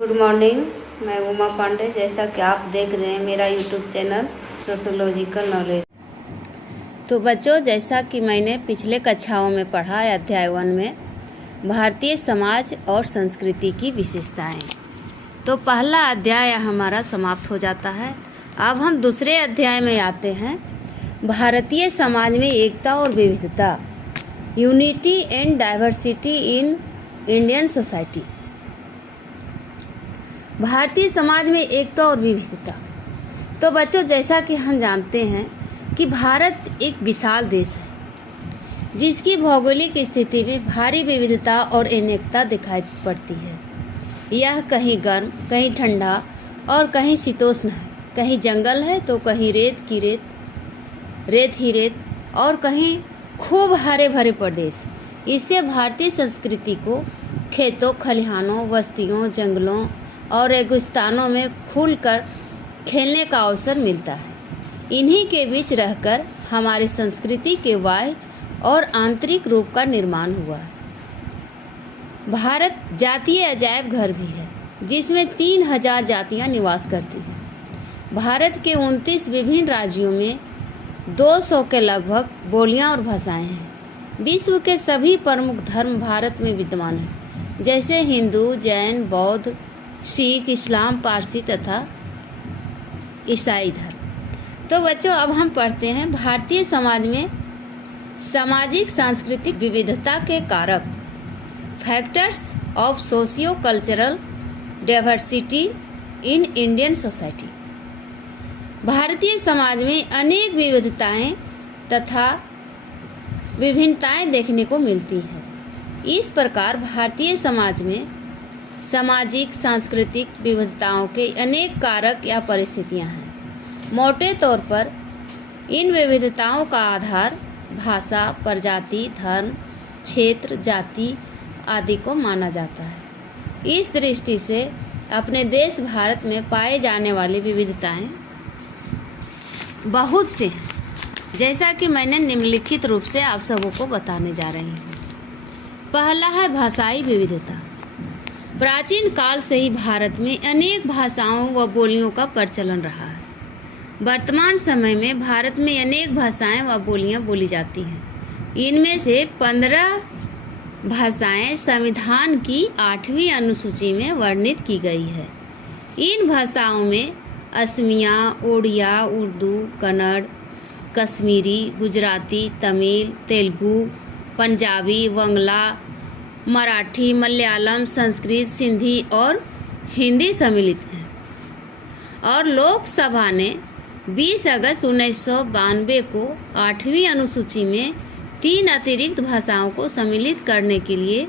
Good morning. मैं उमा पांडे। जैसा कि आप देख रहे हैं मेरा यूट्यूब चैनल सोशोलॉजिकल नॉलेज। तो बच्चों, जैसा कि मैंने पिछले कक्षाओं में पढ़ा है अध्याय 1 में भारतीय समाज और संस्कृति की विशेषताएं, तो पहला अध्याय हमारा समाप्त हो जाता है। अब हम दूसरे अध्याय में आते हैं। भारतीय समाज में एकता और विविधता, unity and diversity in Indian society. Bharatiya Samaj में एकता और विविधता। तो बच्चों, जैसा कि हम जानते हैं कि भारत एक विशाल देश है जिसकी भौगोलिक स्थिति में भारी विविधता और अनेकता दिखाई पड़ती है। यह कहीं गर्म, कहीं ठंडा और कहीं शीतोष्ण है। कहीं जंगल है तो कहीं रेत ही रेत और कहीं खूब हरे भरे प्रदेश। इससे भारतीय संस्कृति को खेतों, खलिहानों, बस्तियों, जंगलों और रेगिस्तानों में खुलकर खेलने का अवसर मिलता है। इन्हीं के बीच रहकर हमारी संस्कृति के बाह्य और आंतरिक रूप का निर्माण हुआ है। भारत जातीय अजायब घर भी है जिसमें 3000 जातियां निवास करती हैं। भारत के 29 विभिन्न राज्यों में 200 के लगभग बोलियां और भाषाएं हैं। विश्व के सभी प्रमुख धर्म भारत में विद्यमान हैं, जैसे हिंदू, जैन, बौद्ध, सिख, इस्लाम, पारसी तथा ईसाई धर्म। तो बच्चों, अब हम पढ़ते हैं भारतीय समाज में सामाजिक सांस्कृतिक विविधता के कारक, factors of socio cultural diversity in Indian society. Bharatiya Samaj में अनेक विविधताएं तथा विभिन्नताएं देखने को मिलती हैं। इस प्रकार भारतीय समाज में सामाजिक सांस्कृतिक विविधताओं के अनेक कारक या परिस्थितियां हैं। मोटे तौर पर इन विविधताओं का आधार भाषा, प्रजाति, धर्म, क्षेत्र, जाति आदि को माना जाता है। इस दृष्टि से अपने देश भारत में पाए जाने वाली विविधताएं बहुत से हैं, जैसा कि मैंने निम्नलिखित रूप से आप सबों को बताने जा रही हूँ। पहला है भाषाई विविधता। प्राचीन काल से ही भारत में अनेक भाषाओं व बोलियों का प्रचलन रहा है। वर्तमान समय में भारत में अनेक भाषाएं व बोलियां बोली जाती हैं। इनमें से 15 भाषाएं संविधान की 8वीं अनुसूची में वर्णित की गई है। इन भाषाओं में असमिया, ओडिया, उर्दू, कन्नड़, कश्मीरी, गुजराती, तमिल, तेलुगु, पंजाबी, बांग्ला, मराठी, मलयालम, संस्कृत, सिंधी और हिंदी सम्मिलित हैं। और लोकसभा ने 20 अगस्त 1992 को 8वीं अनुसूची में 3 अतिरिक्त भाषाओं को सम्मिलित करने के लिए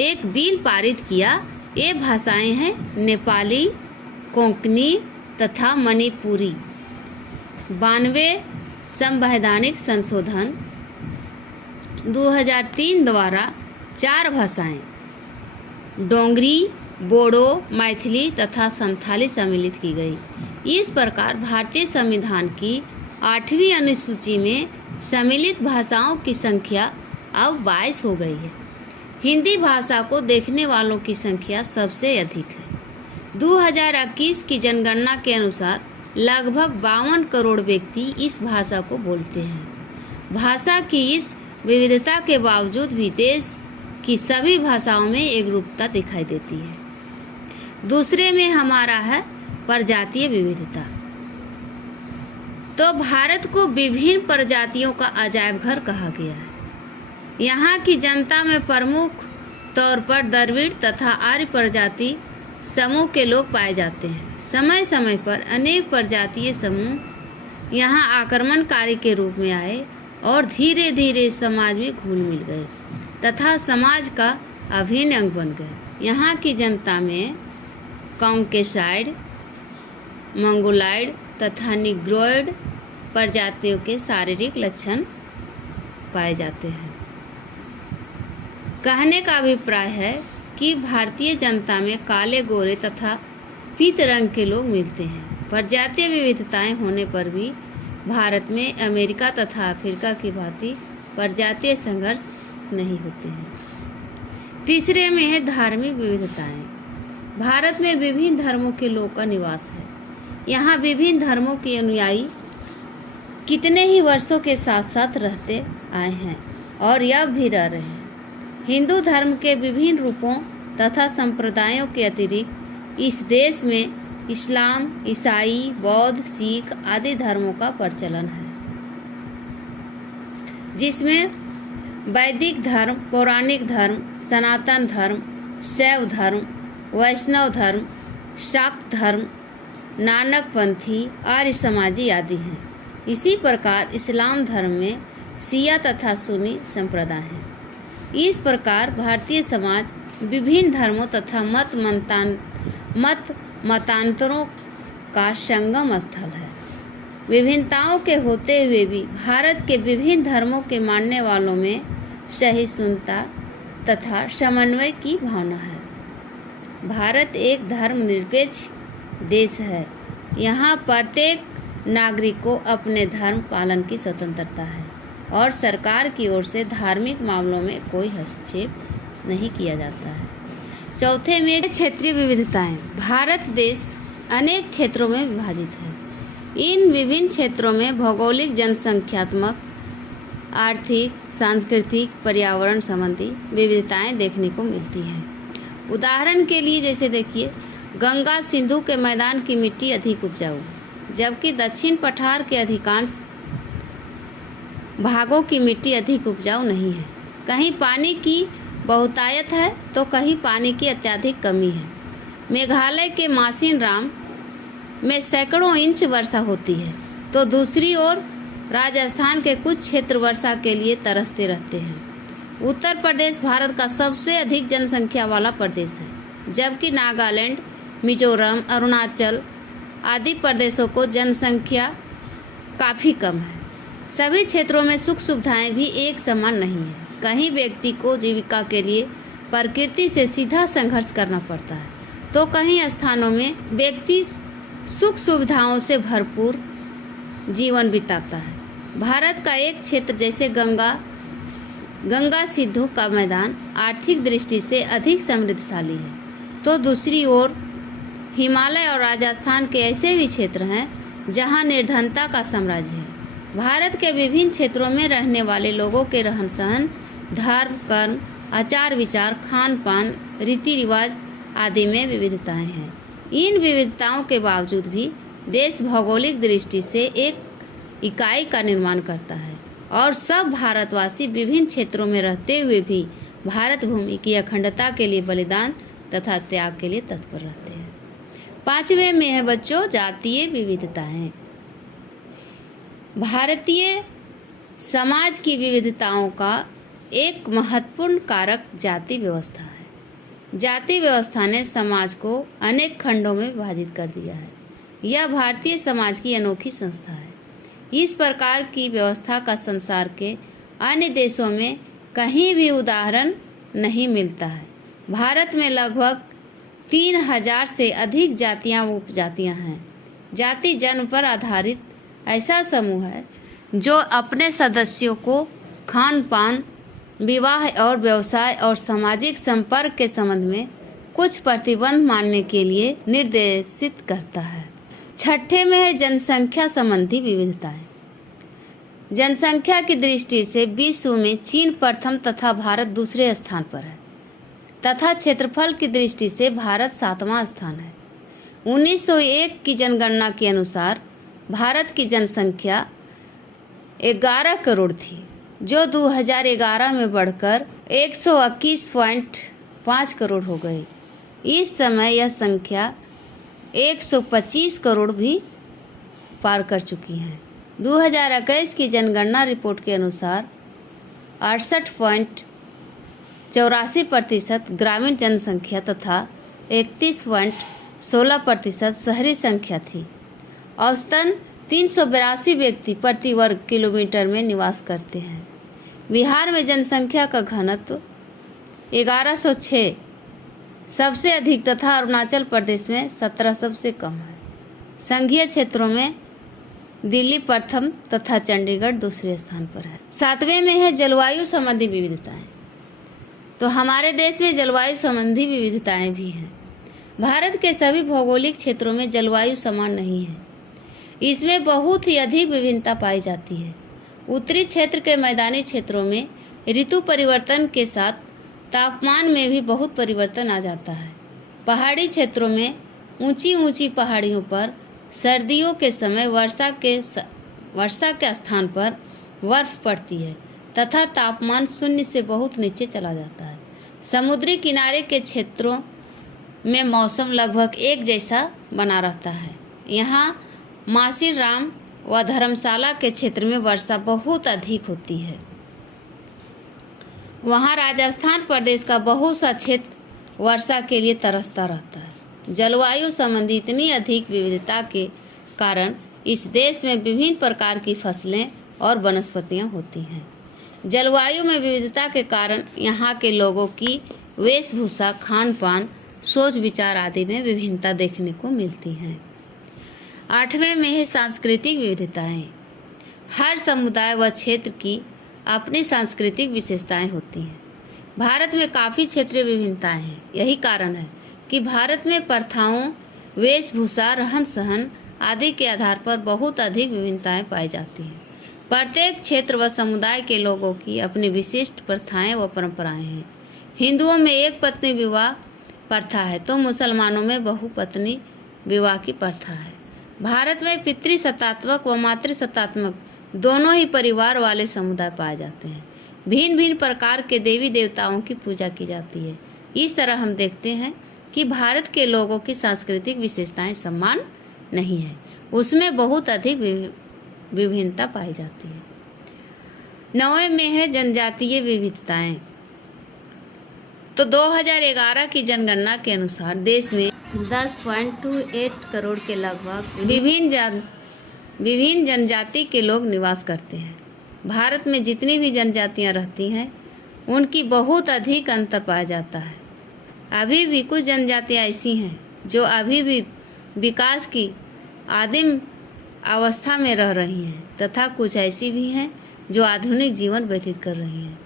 एक बिल पारित किया। ये भाषाएं हैं नेपाली, कोंकणी तथा मणिपुरी। 92वें संवैधानिक संशोधन 2003 द्वारा 4 भाषाएं डोंगरी, बोडो, मैथिली तथा संथाली सम्मिलित की गई। इस प्रकार भारतीय संविधान की 8वीं अनुसूची में सम्मिलित भाषाओं की संख्या अब 22 हो गई है। हिंदी भाषा को देखने वालों की संख्या सबसे अधिक है। 2021 की जनगणना के अनुसार लगभग 52 करोड़ व्यक्ति इस भाषा को बोलते हैं। भाषा की इस विविधता के बावजूद भी देश की सभी भाषाओं में एकरूपता दिखाई देती है। दूसरे में हमारा है प्रजातीय विविधता। तो भारत को विभिन्न प्रजातियों का अजायब घर कहा गया है। यहाँ की जनता में प्रमुख तौर पर द्रविड़ तथा आर्य प्रजाति समूह के लोग पाए जाते हैं। समय समय पर अनेक प्रजातीय समूह यहाँ आक्रमणकारी के रूप में आए और धीरे धीरे समाज में घुल मिल गए तथा समाज का अभिन्न अंग बन गए। यहाँ की जनता में कॉन्केसाइड, मंगोलाइड तथा निग्रोइड प्रजातियों के शारीरिक लक्षण पाए जाते हैं। कहने का अभिप्राय है कि भारतीय जनता में काले, गोरे तथा पीत रंग के लोग मिलते हैं। प्रजातीय विविधताएं होने पर भी भारत में अमेरिका तथा अफ्रीका की भांति प्रजातीय संघर्ष नहीं होते हैं। तीसरे में है धार्मिक विविधताएं। भारत में विभिन्न धर्मों के लोगों का निवास है। यहाँ विभिन्न धर्मों के अनुयायी कितने ही वर्षों के साथ साथ रहते आए हैं और अब भी रह रहे हैं। हिंदू धर्म के विभिन्न रूपों तथा संप्रदायों के अतिरिक्त इस देश में इस्लाम, ईसाई, बौद्ध, सिख आदि धर्मों का प्रचलन है, जिसमें वैदिक धर्म, पौराणिक धर्म, सनातन धर्म, शैव धर्म, वैष्णव धर्म, शाक्त धर्म, नानकपंथी, आर्य समाजी आदि हैं। इसी प्रकार इस्लाम धर्म में शिया तथा सुन्नी संप्रदाय हैं। इस प्रकार भारतीय समाज विभिन्न धर्मों तथा मतांतरों का संगम स्थल है। विभिन्नताओं के होते हुए भी भारत के विभिन्न धर्मों के मानने वालों में सहिष्णुता तथा समन्वय की भावना है। भारत एक धर्मनिरपेक्ष देश है। यहाँ प्रत्येक नागरिक को अपने धर्म पालन की स्वतंत्रता है और सरकार की ओर से धार्मिक मामलों में कोई हस्तक्षेप नहीं किया जाता है। चौथे में क्षेत्रीय विविधताएं। भारत देश अनेक क्षेत्रों में विभाजित है। इन विभिन्न क्षेत्रों में भौगोलिक, जनसंख्यात्मक, आर्थिक, सांस्कृतिक, पर्यावरण संबंधी विविधताएं देखने को मिलती हैं। उदाहरण के लिए जैसे देखिए, गंगा सिंधु के मैदान की मिट्टी अधिक उपजाऊ, जबकि दक्षिण पठार के अधिकांश भागों की मिट्टी अधिक उपजाऊ नहीं है। कहीं पानी की बहुतायत है तो कहीं पानी की अत्यधिक कमी है। मेघालय के मासिनराम में सैकड़ों इंच वर्षा होती है, तो दूसरी ओर राजस्थान के कुछ क्षेत्र वर्षा के लिए तरसते रहते हैं। उत्तर प्रदेश भारत का सबसे अधिक जनसंख्या वाला प्रदेश है, जबकि नागालैंड, मिजोरम, अरुणाचल आदि प्रदेशों को जनसंख्या काफ़ी कम है। सभी क्षेत्रों में सुख सुविधाएं भी एक समान नहीं है। कहीं व्यक्ति को जीविका के लिए प्रकृति से सीधा संघर्ष करना पड़ता है, तो कहीं स्थानों में व्यक्ति सुख सुविधाओं से भरपूर जीवन बिताता है। भारत का एक क्षेत्र जैसे गंगा सिंधु का मैदान आर्थिक दृष्टि से अधिक समृद्धशाली है, तो दूसरी ओर हिमालय और राजस्थान के ऐसे भी क्षेत्र हैं जहां निर्धनता का साम्राज्य है। भारत के विभिन्न क्षेत्रों में रहने वाले लोगों के रहन सहन, धर्म, कर्म, आचार विचार, खान पान, रीति रिवाज आदि में विविधताएं हैं। इन विविधताओं के बावजूद भी देश भौगोलिक दृष्टि से एक इकाई का निर्माण करता है और सब भारतवासी विभिन्न क्षेत्रों में रहते हुए भी भारत भूमि की अखंडता के लिए बलिदान तथा त्याग के लिए तत्पर रहते हैं। पांचवें में है बच्चों जातीय विविधताएं। भारतीय समाज की विविधताओं का एक महत्वपूर्ण कारक जाति व्यवस्था है। जाति व्यवस्था ने समाज को अनेक खंडों में विभाजित कर दिया है। यह भारतीय समाज की अनोखी संस्था है। इस प्रकार की व्यवस्था का संसार के अन्य देशों में कहीं भी उदाहरण नहीं मिलता है। भारत में लगभग 3000 से अधिक जातियां व उपजातियां हैं। जाति जन्म पर आधारित ऐसा समूह है जो अपने सदस्यों को खान पान, विवाह और व्यवसाय और सामाजिक संपर्क के संबंध में कुछ प्रतिबंध मानने के लिए निर्देशित करता है। छठे में है जनसंख्या संबंधी विविधताएं। जनसंख्या की दृष्टि से विश्व में चीन प्रथम तथा भारत दूसरे स्थान पर है तथा क्षेत्रफल की दृष्टि से भारत 7वां स्थान है। 1901 की जनगणना के अनुसार भारत की जनसंख्या 11 करोड़ थी, जो 2011 में बढ़कर 121.5 करोड़ हो गई। इस समय यह संख्या 125 करोड़ भी पार कर चुकी है। 2021 की जनगणना रिपोर्ट के अनुसार 68.84% ग्रामीण जनसंख्या तथा 31.16% शहरी संख्या थी। औसतन 382 व्यक्ति प्रति वर्ग किलोमीटर में निवास करते हैं। बिहार में जनसंख्या का घनत्व 1106 सबसे अधिक तथा अरुणाचल प्रदेश में 17 सबसे कम है। संघीय क्षेत्रों में दिल्ली प्रथम तथा चंडीगढ़ दूसरे स्थान पर है। 7वें में है जलवायु संबंधी विविधताएं। तो हमारे देश में जलवायु संबंधी विविधताएं भी हैं। भारत के सभी भौगोलिक क्षेत्रों में जलवायु समान नहीं है। इसमें बहुत ही अधिक विभिन्नता पाई जाती है। उत्तरी क्षेत्र के मैदानी क्षेत्रों में ऋतु परिवर्तन के साथ तापमान में भी बहुत परिवर्तन आ जाता है। पहाड़ी क्षेत्रों में ऊंची ऊंची पहाड़ियों पर सर्दियों के समय वर्षा के स्थान पर बर्फ पड़ती है तथा तापमान शून्य से बहुत नीचे चला जाता है। समुद्री किनारे के क्षेत्रों में मौसम लगभग एक जैसा बना रहता है। यहाँ मासीराम व धर्मशाला के क्षेत्र में वर्षा बहुत अधिक होती है। वहाँ राजस्थान प्रदेश का बहुत सा क्षेत्र वर्षा के लिए तरसता रहता है। जलवायु संबंधी इतनी अधिक विविधता के कारण इस देश में विभिन्न प्रकार की फसलें और वनस्पतियाँ होती हैं। जलवायु में विविधता के कारण यहाँ के लोगों की वेशभूषा, खान पान, सोच विचार आदि में विभिन्नता देखने को मिलती है। 8वें में है सांस्कृतिक विविधताएं। हर समुदाय व क्षेत्र की अपनी सांस्कृतिक विशेषताएं होती हैं। भारत में काफ़ी क्षेत्रीय विभिन्नताएं हैं। यही कारण है कि भारत में प्रथाओं, वेशभूषा, रहन सहन आदि के आधार पर बहुत अधिक विभिन्नताएं पाई जाती हैं। प्रत्येक क्षेत्र व समुदाय के लोगों की अपनी विशिष्ट प्रथाएं व परंपराएं हैं। हिंदुओं में एक पत्नी विवाह प्रथा है तो मुसलमानों में बहुपत्नी विवाह की प्रथा है। भारत में पितृसत्तात्मक व मातृसत्तात्मक दोनों ही परिवार वाले समुदाय पाए जाते हैं। भिन्न भिन्न प्रकार के देवी देवताओं की पूजा की जाती है। इस तरह हम देखते हैं कि भारत के लोगों की सांस्कृतिक विशेषताएं समान नहीं है, उसमें बहुत अधिक विभिन्नता पाई जाती है। 9वें में है जनजातीय विविधताएं। तो 2011 की जनगणना के अनुसार देश में 10.28 करोड़ के लगभग विभिन्न जनजाति के लोग निवास करते हैं। भारत में जितनी भी जनजातियां रहती हैं उनकी बहुत अधिक अंतर पाया जाता है। अभी भी कुछ जनजातियां ऐसी हैं जो अभी भी विकास की आदिम अवस्था में रह रही हैं तथा कुछ ऐसी भी हैं जो आधुनिक जीवन व्यतीत कर रही हैं।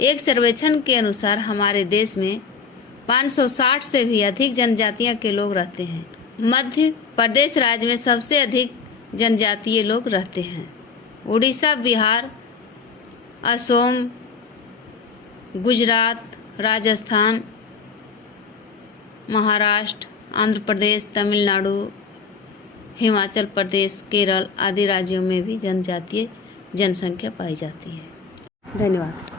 एक सर्वेक्षण के अनुसार हमारे देश में 560 से भी अधिक जनजातियां के लोग रहते हैं। मध्य प्रदेश राज्य में सबसे अधिक जनजातीय लोग रहते हैं। उड़ीसा, बिहार, असम, गुजरात, राजस्थान, महाराष्ट्र, आंध्र प्रदेश, तमिलनाडु, हिमाचल प्रदेश, केरल आदि राज्यों में भी जनजातीय जनसंख्या पाई जाती है। धन्यवाद।